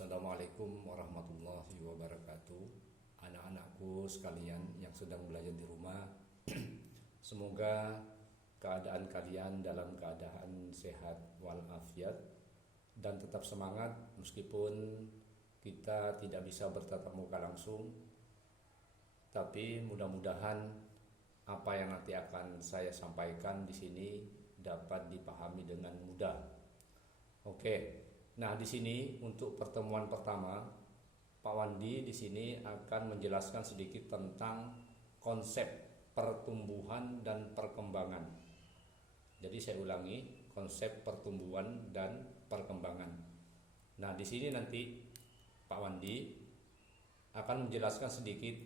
Assalamualaikum warahmatullahi wabarakatuh. Anak-anakku sekalian yang sedang belajar di rumah, semoga keadaan kalian dalam keadaan sehat walafiat dan tetap semangat meskipun kita tidak bisa bertatap muka langsung. Tapi mudah-mudahan apa yang nanti akan saya sampaikan di sini dapat dipahami dengan mudah. Oke. Nah, di sini untuk pertemuan pertama, Pak Wandi di sini akan menjelaskan sedikit tentang konsep pertumbuhan dan perkembangan. Jadi saya ulangi, konsep pertumbuhan dan perkembangan. Nah, di sini nanti Pak Wandi akan menjelaskan sedikit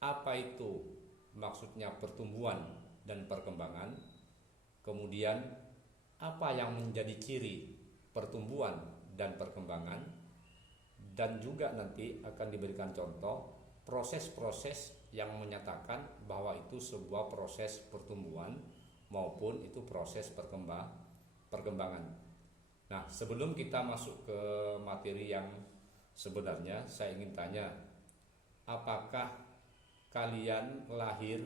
apa itu maksudnya pertumbuhan dan perkembangan. Kemudian apa yang menjadi ciri pertumbuhan dan perkembangan, dan juga nanti akan diberikan contoh proses-proses yang menyatakan bahwa itu sebuah proses pertumbuhan maupun itu proses perkembangan. Nah, sebelum kita masuk ke materi yang sebenarnya, saya ingin tanya, apakah kalian lahir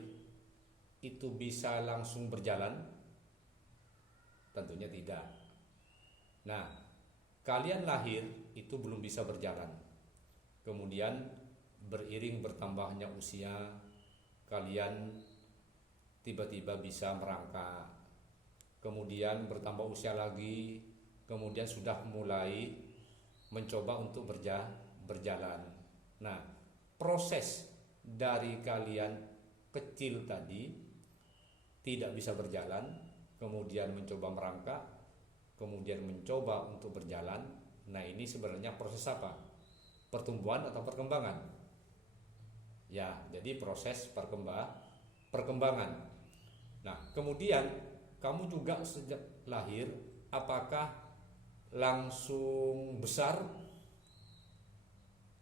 itu bisa langsung berjalan? Tentunya tidak. Nah, kalian lahir itu belum bisa berjalan. Kemudian beriring bertambahnya usia, kalian tiba-tiba bisa merangkak. Kemudian bertambah usia lagi, kemudian sudah mulai mencoba untuk berjalan. Nah, proses dari kalian kecil tadi tidak bisa berjalan, kemudian mencoba merangkak, kemudian mencoba untuk berjalan. Nah, ini sebenarnya proses apa? Pertumbuhan atau perkembangan? Ya, jadi proses perkembangan. Nah, kemudian kamu juga sejak lahir apakah langsung besar?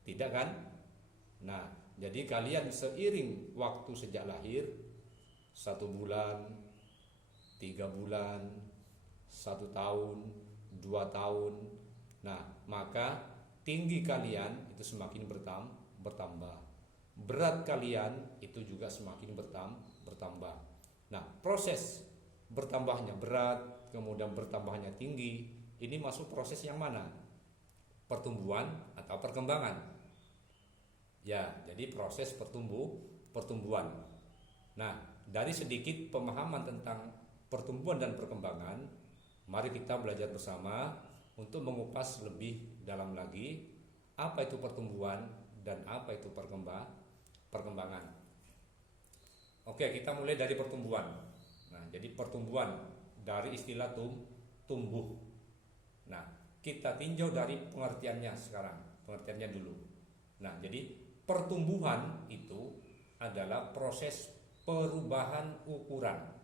Tidak kan? Nah, jadi kalian seiring waktu sejak lahir, 1 bulan, 3 bulan, 1 tahun, 2 tahun. Nah, maka tinggi kalian itu semakin bertambah. Berat kalian itu juga semakin bertambah. Nah, proses bertambahnya berat, kemudian bertambahnya tinggi, ini masuk proses yang mana? Pertumbuhan atau perkembangan? Ya, jadi proses pertumbuhan. Nah, dari sedikit pemahaman tentang pertumbuhan dan perkembangan, mari kita belajar bersama untuk mengupas lebih dalam lagi apa itu pertumbuhan dan apa itu perkembangan. Oke, kita mulai dari pertumbuhan. Nah, jadi pertumbuhan dari istilah tumbuh. Nah, kita tinjau dari pengertiannya sekarang, pengertiannya dulu. Nah, jadi pertumbuhan itu adalah proses perubahan ukuran,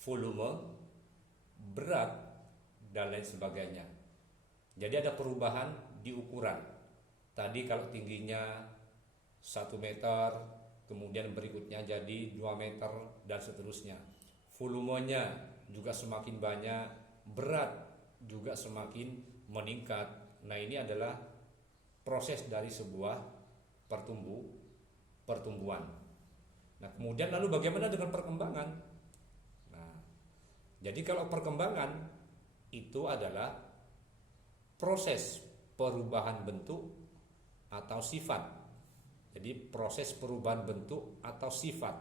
volume, berat, dan lain sebagainya. Jadi ada perubahan di ukuran. Tadi kalau tingginya 1 meter, kemudian berikutnya jadi 2 meter dan seterusnya. Volumenya juga semakin banyak, berat juga semakin meningkat. Nah, ini adalah proses dari sebuah pertumbuhan. Nah, kemudian lalu bagaimana dengan perkembangan? Jadi kalau perkembangan itu adalah proses perubahan bentuk atau sifat. Jadi proses perubahan bentuk atau sifat.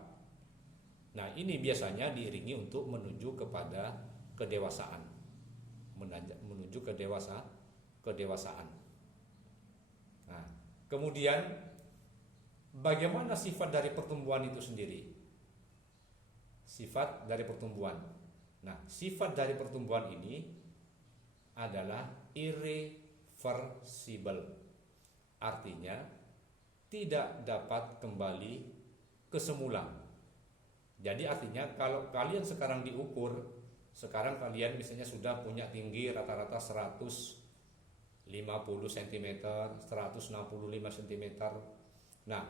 Nah, ini biasanya diiringi untuk menuju kepada kedewasaan. Menuju kedewasaan. Nah, kemudian bagaimana sifat dari pertumbuhan itu sendiri? Sifat dari pertumbuhan. Nah, sifat dari pertumbuhan ini adalah irreversible. Artinya tidak dapat kembali ke semula. Jadi artinya kalau kalian sekarang diukur, sekarang kalian misalnya sudah punya tinggi rata-rata 150 cm, 165 cm. Nah,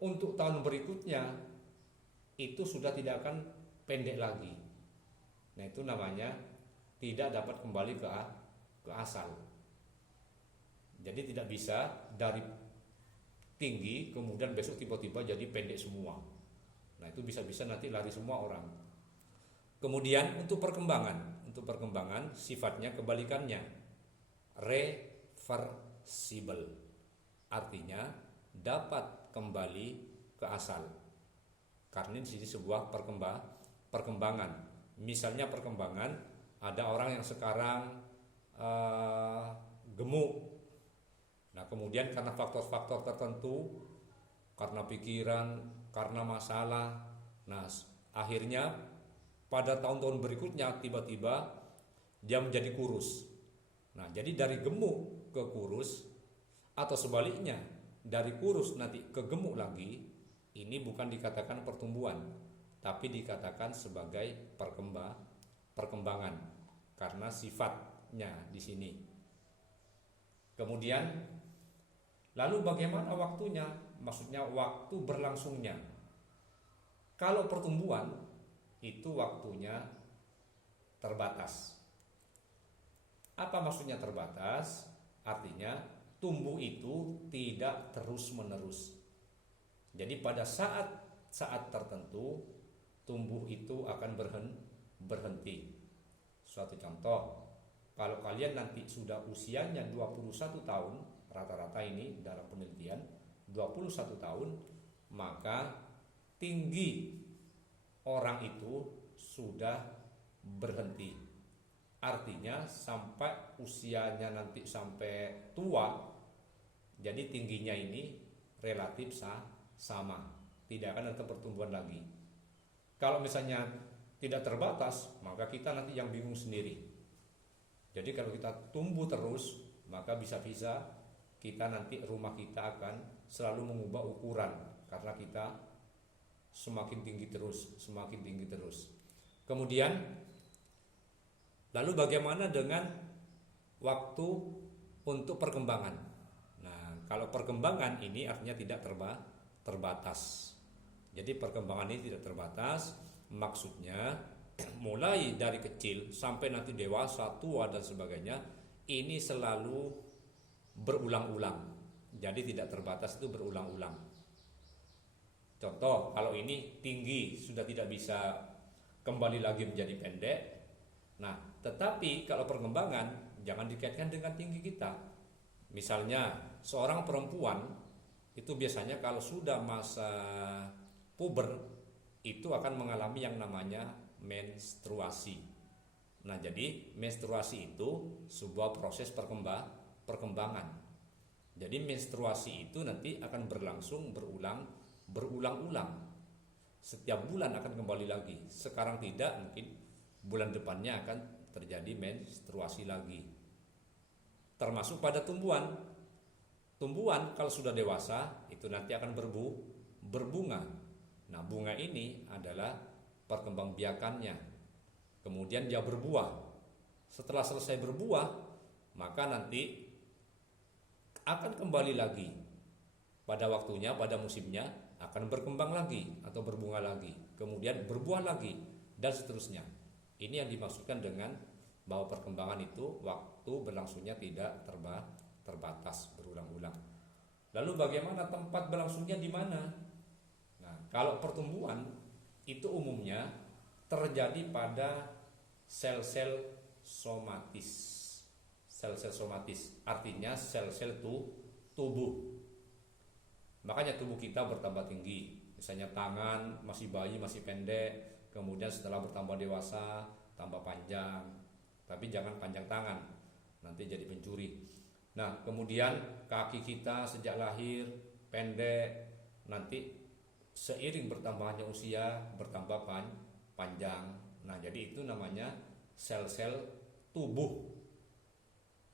untuk tahun berikutnya itu sudah tidak akan pendek lagi. Nah, itu namanya tidak dapat kembali ke asal. Jadi tidak bisa dari tinggi kemudian besok tiba-tiba jadi pendek semua. Nah, itu bisa-bisa nanti lari semua orang. Kemudian untuk perkembangan sifatnya kebalikannya, reversible. Artinya dapat kembali ke asal. Karena di sini sebuah perkembangan. Misalnya perkembangan, ada orang yang sekarang gemuk. Nah, kemudian karena faktor-faktor tertentu, karena pikiran, karena masalah, nah akhirnya pada tahun-tahun berikutnya tiba-tiba dia menjadi kurus. Nah, jadi dari gemuk ke kurus atau sebaliknya dari kurus nanti ke gemuk lagi, ini bukan dikatakan pertumbuhan, tapi dikatakan sebagai perkembangan karena sifatnya di sini. Kemudian lalu bagaimana waktunya? Maksudnya waktu berlangsungnya. Kalau pertumbuhan itu waktunya terbatas. Apa maksudnya terbatas? Artinya tumbuh itu tidak terus-menerus. Jadi pada saat tertentu tumbuh itu akan berhenti. Suatu contoh, kalau kalian nanti sudah usianya 21 tahun, rata-rata ini dalam penelitian 21 tahun, maka tinggi orang itu sudah berhenti. Artinya sampai usianya nanti sampai tua, jadi tingginya ini relatif sama, tidak akan ada pertumbuhan lagi. Kalau misalnya tidak terbatas, maka kita nanti yang bingung sendiri. Jadi kalau kita tumbuh terus, maka bisa-bisa kita nanti rumah kita akan selalu mengubah ukuran karena kita semakin tinggi terus. Kemudian lalu bagaimana dengan waktu untuk perkembangan? Nah, kalau perkembangan ini artinya tidak terbatas. Jadi perkembangan ini tidak terbatas, maksudnya mulai dari kecil sampai nanti dewasa, tua dan sebagainya, ini selalu berulang-ulang. Jadi tidak terbatas, itu berulang-ulang. Contoh, kalau ini tinggi sudah tidak bisa kembali lagi menjadi pendek. Nah, tetapi kalau perkembangan jangan dikaitkan dengan tinggi kita. Misalnya seorang perempuan itu biasanya kalau sudah masa puber itu akan mengalami yang namanya menstruasi. Nah, jadi menstruasi itu sebuah proses perkembangan. Jadi menstruasi itu nanti akan berlangsung berulang-ulang. Setiap bulan akan kembali lagi. Sekarang tidak, mungkin bulan depannya akan terjadi menstruasi lagi. Termasuk pada tumbuhan. Tumbuhan kalau sudah dewasa itu nanti akan berbunga. Nah, bunga ini adalah perkembangbiakannya. Kemudian dia berbuah. Setelah selesai berbuah, maka nanti akan kembali lagi pada waktunya, pada musimnya akan berkembang lagi atau berbunga lagi, kemudian berbuah lagi dan seterusnya. Ini yang dimaksudkan dengan bahwa perkembangan itu waktu berlangsungnya tidak terbatas, berulang-ulang. Lalu bagaimana tempat berlangsungnya di mana? Nah, kalau pertumbuhan itu umumnya terjadi pada sel-sel somatis. Sel-sel somatis artinya sel-sel tubuh. Makanya tubuh kita bertambah tinggi. Misalnya tangan masih bayi, masih pendek, kemudian setelah bertambah dewasa tambah panjang. Tapi jangan panjang tangan, nanti jadi pencuri. Nah, kemudian kaki kita sejak lahir pendek, nanti seiring bertambahnya usia bertambah panjang. Nah, jadi itu namanya sel-sel tubuh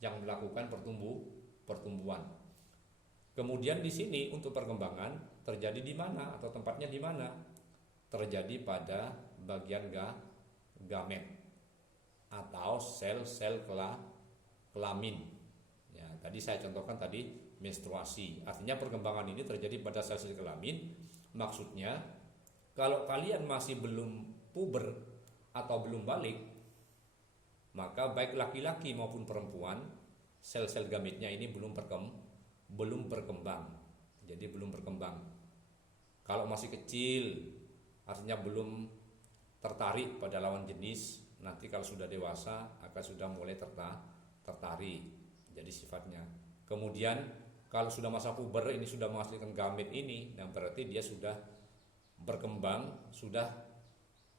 yang melakukan pertumbuhan. Kemudian di sini untuk perkembangan terjadi di mana atau tempatnya di mana? Terjadi pada bagian gamet atau sel-sel kelamin. Ya, tadi saya contohkan tadi menstruasi. Artinya perkembangan ini terjadi pada sel-sel kelamin. Maksudnya kalau kalian masih belum puber atau belum balik, maka baik laki-laki maupun perempuan sel-sel gametnya ini belum berkembang. Jadi belum berkembang. Kalau masih kecil, artinya belum tertarik pada lawan jenis. Nanti kalau sudah dewasa akan sudah mulai tertarik. Jadi sifatnya. Kemudian kalau sudah masa puber ini sudah menghasilkan gamet ini, nah berarti dia sudah berkembang, sudah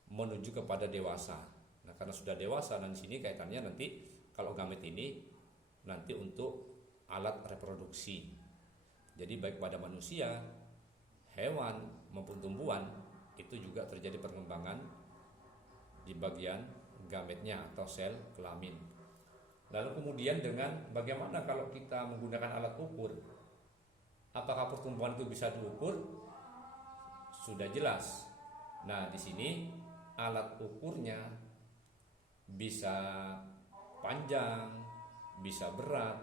menuju kepada dewasa. Nah karena sudah dewasa, dan di sini kaitannya nanti kalau gamet ini nanti untuk alat reproduksi. Jadi baik pada manusia, hewan maupun tumbuhan itu juga terjadi perkembangan di bagian gametnya atau sel kelamin. Lalu kemudian dengan bagaimana kalau kita menggunakan alat ukur? Apakah pertumbuhan itu bisa diukur? Sudah jelas. Nah, di sini alat ukurnya bisa panjang, bisa berat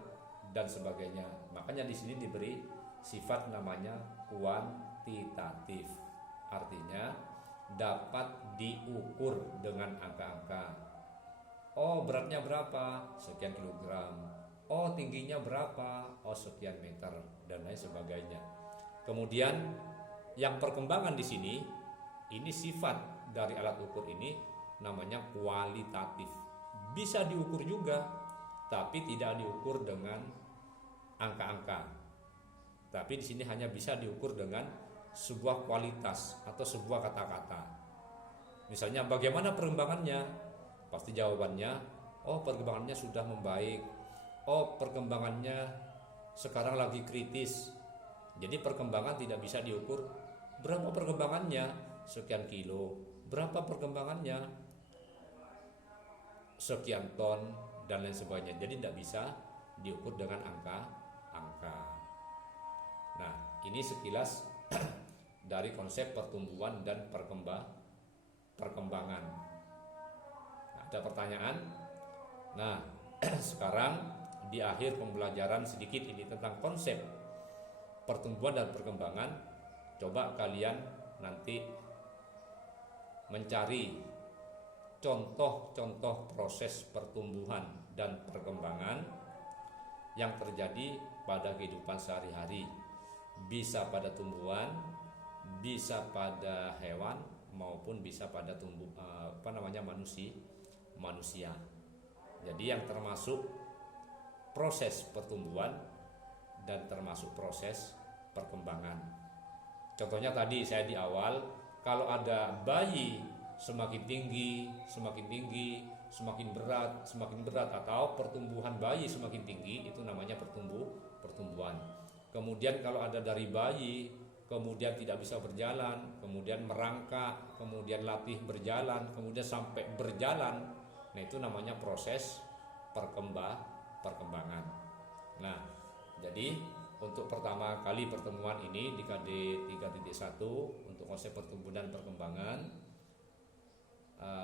dan sebagainya. Makanya di sini diberi sifat namanya kuantitatif. Artinya dapat diukur dengan angka-angka. Oh, beratnya berapa? Sekian kilogram. Oh, tingginya berapa? Oh, sekian meter dan lain sebagainya. Kemudian yang perkembangan di sini ini sifat dari alat ukur ini namanya kualitatif. Bisa diukur juga, tapi tidak diukur dengan angka-angka. Tapi di sini hanya bisa diukur dengan sebuah kualitas atau sebuah kata-kata. Misalnya bagaimana perkembangannya? Pasti jawabannya, oh perkembangannya sudah membaik. Oh perkembangannya sekarang lagi kritis. Jadi perkembangan tidak bisa diukur. Berapa perkembangannya? Sekian kilo. Berapa perkembangannya? Sekian ton dan lain sebagainya. Jadi tidak bisa diukur dengan angka-angka. Nah, ini sekilas dari konsep pertumbuhan dan perkembangan. Nah, ada pertanyaan? Nah, sekarang di akhir pembelajaran sedikit ini tentang konsep pertumbuhan dan perkembangan, coba kalian nanti mencari contoh-contoh proses pertumbuhan dan perkembangan yang terjadi pada kehidupan sehari-hari. Bisa pada tumbuhan, bisa pada hewan, maupun bisa pada manusia. Jadi yang termasuk proses pertumbuhan dan termasuk proses perkembangan. Contohnya tadi saya di awal, kalau ada bayi semakin tinggi, semakin berat, atau pertumbuhan bayi semakin tinggi, itu namanya pertumbuhan. Kemudian kalau ada dari bayi kemudian tidak bisa berjalan, kemudian merangkak, kemudian latih berjalan, kemudian sampai berjalan, nah itu namanya proses perkembangan. Nah, jadi untuk pertama kali pertemuan ini di KD 3.1 untuk konsep pertumbuhan dan perkembangan,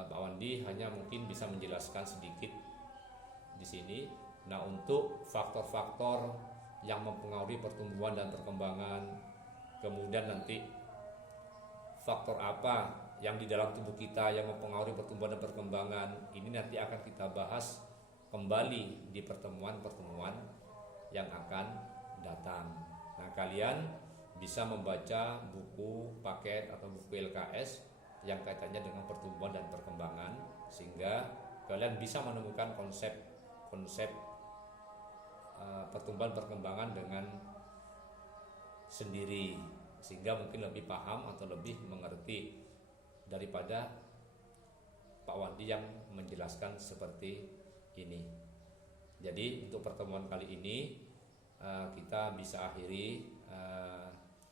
Pak Wandi hanya mungkin bisa menjelaskan sedikit di sini. Nah, untuk faktor-faktor yang mempengaruhi pertumbuhan dan perkembangan, kemudian nanti faktor apa yang di dalam tubuh kita yang mempengaruhi pertumbuhan dan perkembangan, ini nanti akan kita bahas kembali di pertemuan-pertemuan yang akan datang. Nah, kalian bisa membaca buku paket atau buku LKS yang kaitannya dengan pertumbuhan dan perkembangan, sehingga kalian bisa menemukan konsep pertumbuhan perkembangan dengan sendiri, sehingga mungkin lebih paham atau lebih mengerti daripada Pak Wandi yang menjelaskan seperti ini. Jadi untuk pertemuan kali ini kita bisa akhiri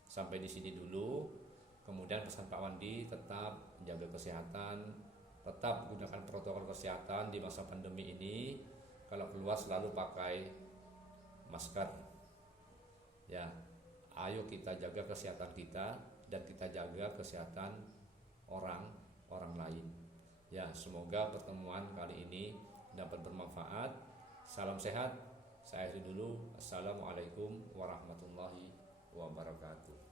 sampai di sini dulu. Kemudian pesan Pak Wandi tetap jaga kesehatan, tetap gunakan protokol kesehatan di masa pandemi ini. Kalau keluar selalu pakai masker. Ya, ayo kita jaga kesehatan kita dan kita jaga kesehatan orang lain. Ya, semoga pertemuan kali ini dapat bermanfaat. Salam sehat. Saya akhiri dulu. Assalamualaikum warahmatullahi wabarakatuh.